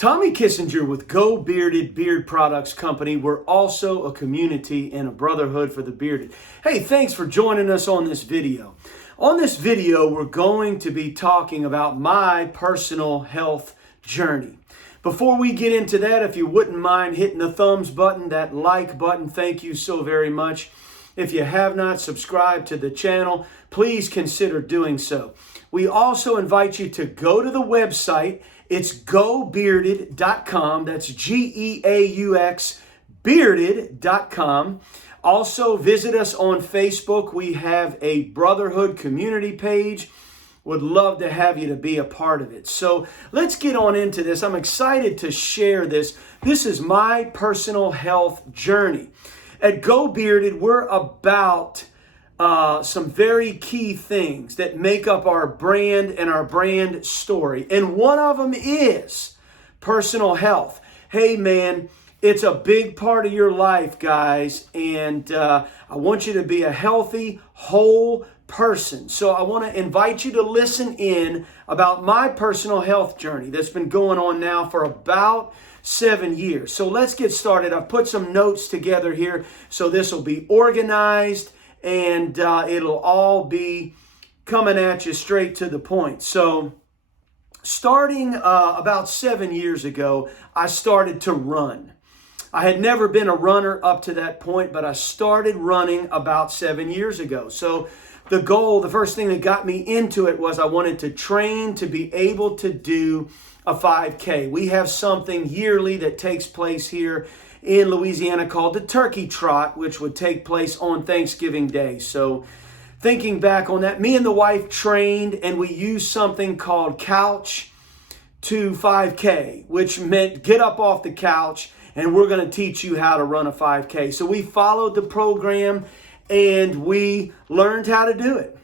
Tommy Kissinger with Go Bearded Beard Products Company. We're also a community and a brotherhood for the bearded. Hey, thanks for joining us on this video. On this video, we're going to be talking about my personal health journey. Before we get into that, if you wouldn't mind hitting the thumbs button, that like button, thank you so very much. If you have not subscribed to the channel, please consider doing so. We also invite you to go to the website. It's GeauxBearded.com. That's G-E-A-U-X bearded.com. Also, visit us on Facebook. We have a brotherhood community page. Would love to have you to be a part of it. So let's get on into this. I'm excited to share this. This is my personal health journey. At Go Bearded, we're about some very key things that make up our brand and our brand story. And one of them is personal health. Hey, man, it's a big part of your life, guys. And I want you to be a healthy, whole person. So I want to invite you to listen in about my personal health journey that's been going on now for about 7 years. So let's get started. I've put some notes together here, so this will be organized and it'll all be coming at you straight to the point. So starting about 7 years ago, I started to run. I had never been a runner up to that point, but I started running about 7 years ago. So the goal, the first thing that got me into it was I wanted to train to be able to do a 5K. We have something yearly that takes place here in Louisiana called the Turkey Trot, which would take place on Thanksgiving Day. So thinking back on that, me and the wife trained and we used something called couch to 5K, which meant get up off the couch and we're going to teach you how to run a 5K. So we followed the program and we learned how to do it.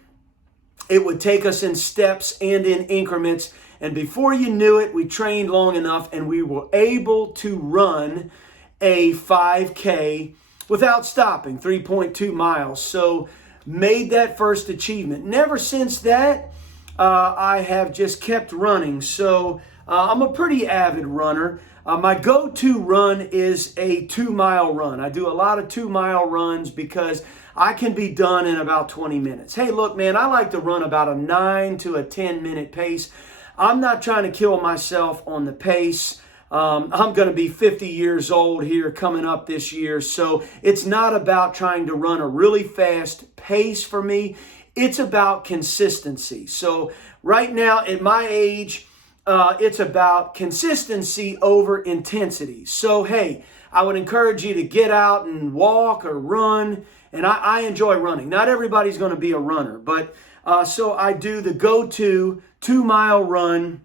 It would take us in steps and in increments. And before you knew it, we trained long enough and we were able to run a 5K without stopping, 3.2 miles. So made that first achievement. Never since that, I have just kept running. So I'm a pretty avid runner. My go-to run is a 2-mile run. I do a lot of 2-mile runs because I can be done in about 20 minutes. Hey, look, man, I like to run about a 9 to a 10-minute pace. I'm not trying to kill myself on the pace. I'm going to be 50 years old here coming up this year. So it's not about trying to run a really fast pace for me. It's about consistency. So right now at my age, it's about consistency over intensity. So, hey, I would encourage you to get out and walk or run. And I enjoy running. Not everybody's going to be a runner, but so I do the go-to 2-mile run.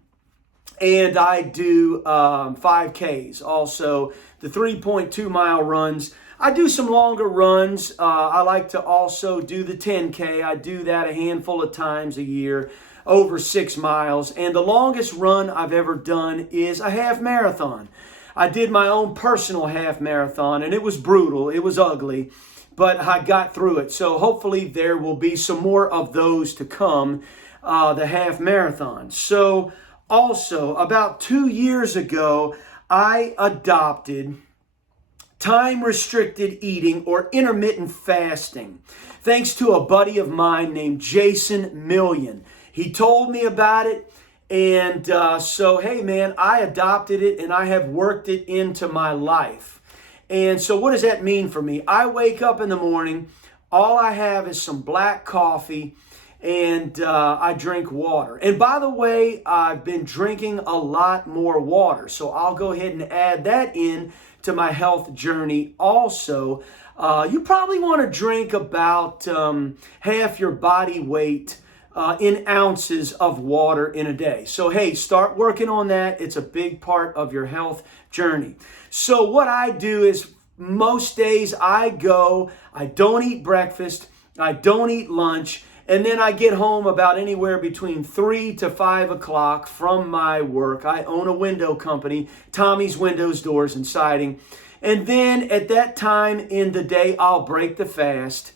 And I do 5Ks, also the 3.2 mile runs. I do some longer runs. I like to also do the 10K. I do that a handful of times a year, over 6 miles. And the longest run I've ever done is a half marathon. I did my own personal half marathon, and it was brutal. It was ugly, but I got through it. So hopefully there will be some more of those to come, the half marathon. So also, about 2 years ago, I adopted time-restricted eating or intermittent fasting, thanks to a buddy of mine named Jason Million. He told me about it, and so, hey, man, I adopted it, and I have worked it into my life. And so what does that mean for me? I wake up in the morning, all I have is some black coffee, and I drink water. And by the way, I've been drinking a lot more water. So I'll go ahead and add that in to my health journey also. You probably want to drink about half your body weight in ounces of water in a day. So hey, start working on that. It's a big part of your health journey. So what I do is most days I don't eat breakfast, I don't eat lunch, and then I get home about anywhere between 3 to 5 o'clock from my work. I own a window company, Tommy's Windows, Doors, and Siding. And then at that time in the day, I'll break the fast.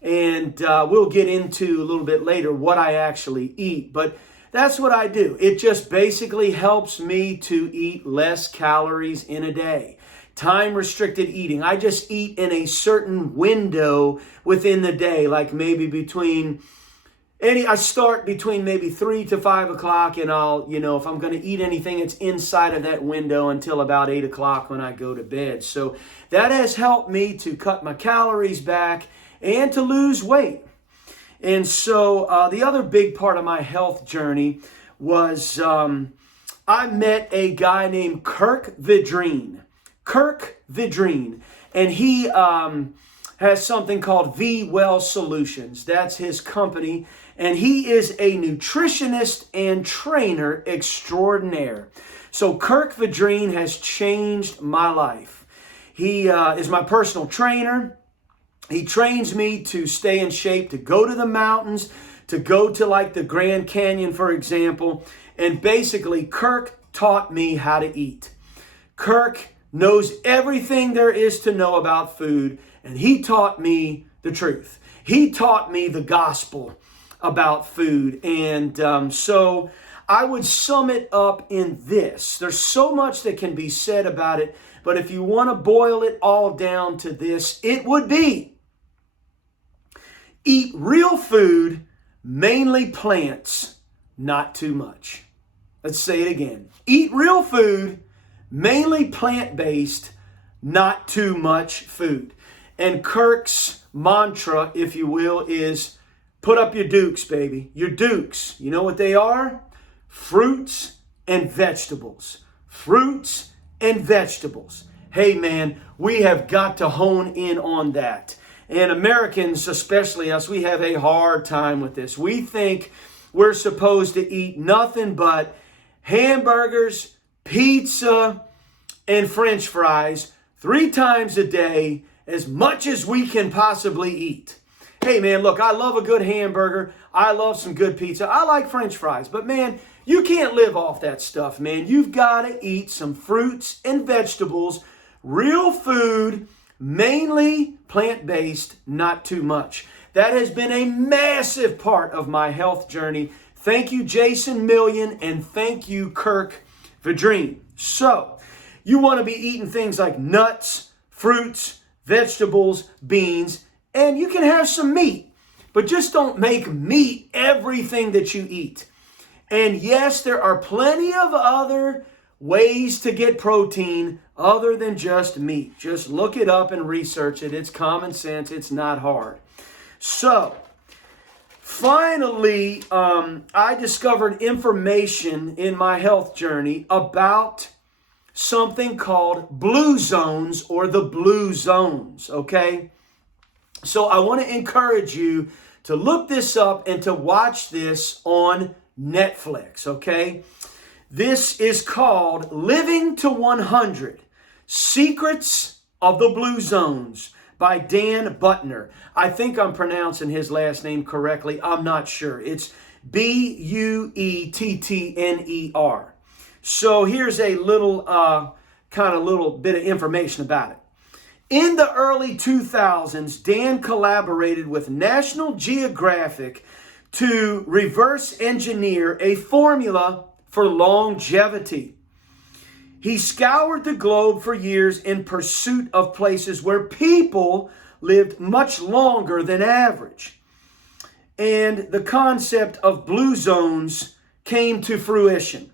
And we'll get into a little bit later what I actually eat. But That's what I do. It just basically helps me to eat less calories in a day. Time restricted eating. I just eat in a certain window within the day, like maybe I start between maybe 3 to 5 o'clock, and I'll, if I'm going to eat anything, it's inside of that window until about 8 o'clock when I go to bed. So that has helped me to cut my calories back and to lose weight. And so the other big part of my health journey was I met a guy named Kirk Vidrine. Kirk Vidrine. And he has something called V Well Solutions. That's his company. And he is a nutritionist and trainer extraordinaire. So Kirk Vidrine has changed my life. He is my personal trainer. He trains me to stay in shape, to go to the mountains, to go to like the Grand Canyon, for example. And basically, Kirk taught me how to eat. Kirk knows everything there is to know about food, and he taught me the truth. He taught me the gospel about food. And so I would sum it up in this. There's so much that can be said about it, but if you want to boil it all down to this, it would be: eat real food, mainly plants, not too much. Let's say it again. Eat real food, mainly plant-based, not too much food. And Kirk's mantra, if you will, is put up your dukes, baby. Your dukes. You know what they are? Fruits and vegetables. Fruits and vegetables. Hey, man, we have got to hone in on that. And Americans, especially us, we have a hard time with this. We think we're supposed to eat nothing but hamburgers, pizza, and French fries 3 times a day, as much as we can possibly eat. Hey, man, look, I love a good hamburger. I love some good pizza. I like French fries. But, man, you can't live off that stuff, man. You've got to eat some fruits and vegetables, real food, mainly plant-based, not too much. That has been a massive part of my health journey. Thank you, Jason Million, and thank you, Kirk Vidrine. So, you want to be eating things like nuts, fruits, vegetables, beans, and you can have some meat, but just don't make meat everything that you eat. And yes, there are plenty of other ways to get protein other than just meat. Just look it up and research it. It's common sense. It's not hard. So, finally, I discovered information in my health journey about something called blue zones, or the blue zones, okay? So I want to encourage you to look this up and to watch this on Netflix, okay? This is called Living to 100, Secrets of the Blue Zones by Dan Buettner. I think I'm pronouncing his last name correctly. I'm not sure. It's Buettner. So here's a little little bit of information about it. In the early 2000s, Dan collaborated with National Geographic to reverse engineer a formula for longevity. He scoured the globe for years in pursuit of places where people lived much longer than average. And the concept of blue zones came to fruition.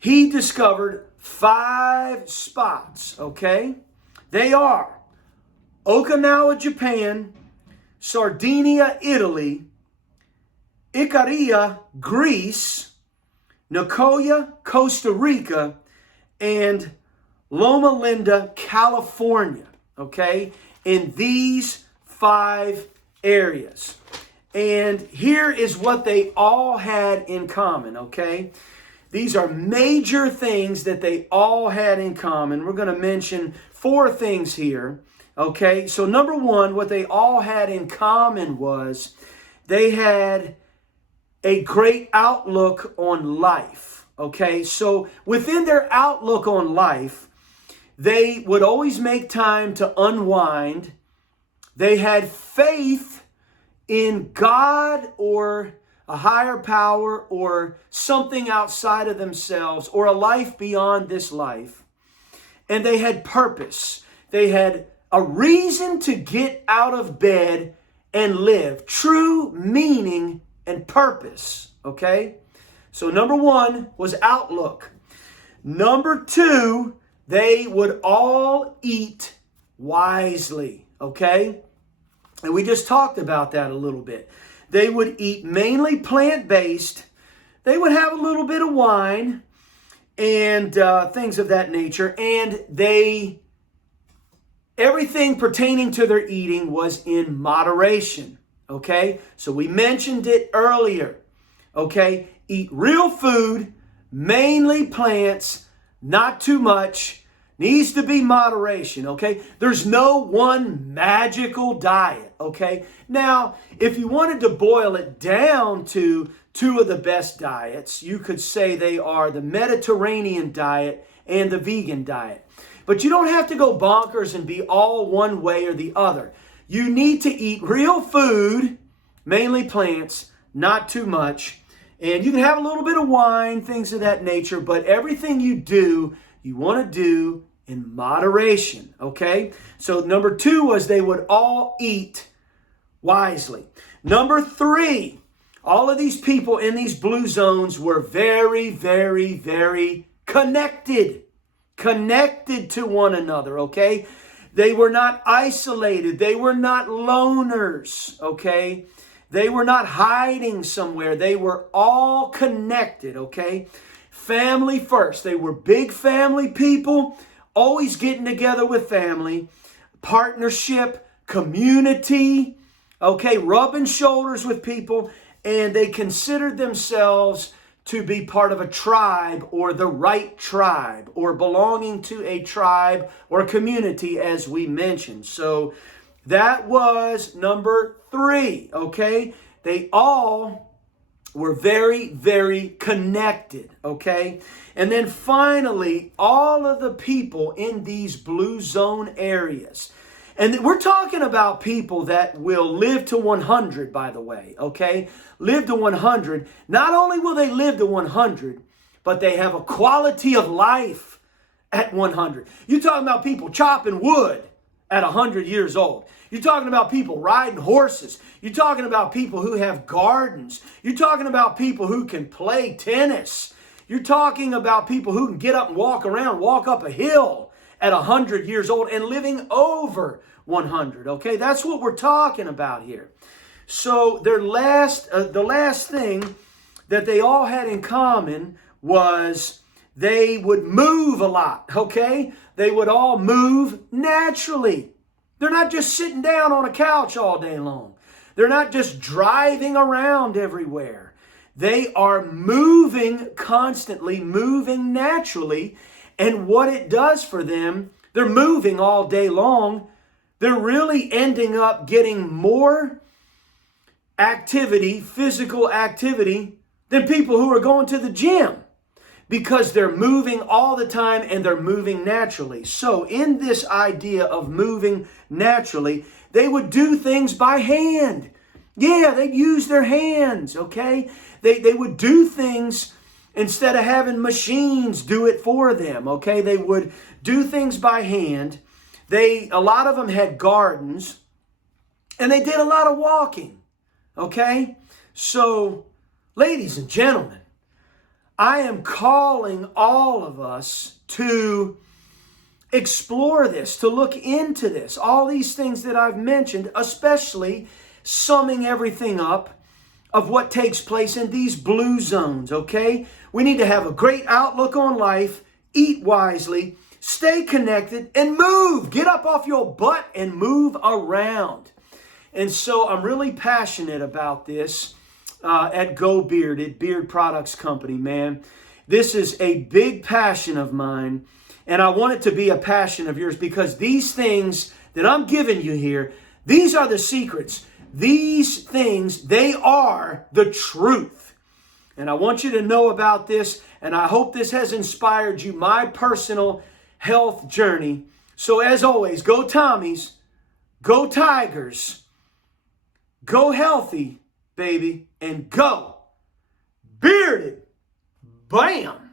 He discovered 5 spots, okay? They are Okinawa, Japan, Sardinia, Italy, Icaria, Greece, Nicoya, Costa Rica, and Loma Linda, California, okay? In these 5 areas. And here is what they all had in common, okay? These are major things that they all had in common. We're going to mention 4 things here, okay? So number 1, what they all had in common was they had a great outlook on life, okay? So within their outlook on life, they would always make time to unwind. They had faith in God, or a higher power or something outside of themselves or a life beyond this life. And they had purpose. They had a reason to get out of bed and live. True meaning and purpose. Okay? So number one was outlook. Number two, they would all eat wisely. Okay? And we just talked about that a little bit. They would eat mainly plant-based. They would have a little bit of wine and things of that nature. And everything pertaining to their eating was in moderation. Okay? So we mentioned it earlier. Okay? Eat real food, mainly plants, not too much. Needs to be moderation, okay? There's no one magical diet, okay? Now, if you wanted to boil it down to two of the best diets, you could say they are the Mediterranean diet and the vegan diet. But you don't have to go bonkers and be all one way or the other. You need to eat real food, mainly plants, not too much. And you can have a little bit of wine, things of that nature, but everything you do, you want to do in moderation, okay? So number two was they would all eat wisely. Number three, all of these people in these blue zones were very, very, very connected to one another, okay? They were not isolated. They were not loners, okay? They were not hiding somewhere. They were all connected, okay? Family first. They were big family people, always getting together with family, partnership, community, okay, rubbing shoulders with people, and they considered themselves to be part of a tribe or the right tribe or belonging to a tribe or community, as we mentioned. So that was number three, okay? They all were very, very connected, okay? And then finally, all of the people in these blue zone areas, and we're talking about people that will live to 100, by the way, okay? Live to 100. Not only will they live to 100, but they have a quality of life at 100. You're talking about people chopping wood at 100 years old. You're talking about people riding horses. You're talking about people who have gardens. You're talking about people who can play tennis. You're talking about people who can get up and walk around, walk up a hill at 100 years old and living over 100. Okay, that's what we're talking about here. So the last thing that they all had in common was they would move a lot. Okay, they would all move naturally. They're not just sitting down on a couch all day long. They're not just driving around everywhere. They are moving constantly, moving naturally. And what it does for them, they're moving all day long. They're really ending up getting more activity, physical activity, than people who are going to the gym, because they're moving all the time and they're moving naturally. So in this idea of moving naturally, they would do things by hand. Yeah, they'd use their hands, okay? They would do things instead of having machines do it for them, okay? They would do things by hand. A lot of them had gardens, and they did a lot of walking, okay? So, ladies and gentlemen, I am calling all of us to explore this, to look into this. All these things that I've mentioned, especially summing everything up of what takes place in these blue zones, okay? We need to have a great outlook on life, eat wisely, stay connected, and move. Get up off your butt and move around. And so I'm really passionate about this. At Go Beard Products Company, man. This is a big passion of mine, and I want it to be a passion of yours, because these things that I'm giving you here, these are the secrets. These things, they are the truth. And I want you to know about this, and I hope this has inspired you, my personal health journey. So as always, go Tommies, go Tigers, go healthy, baby, and go bearded. Bam!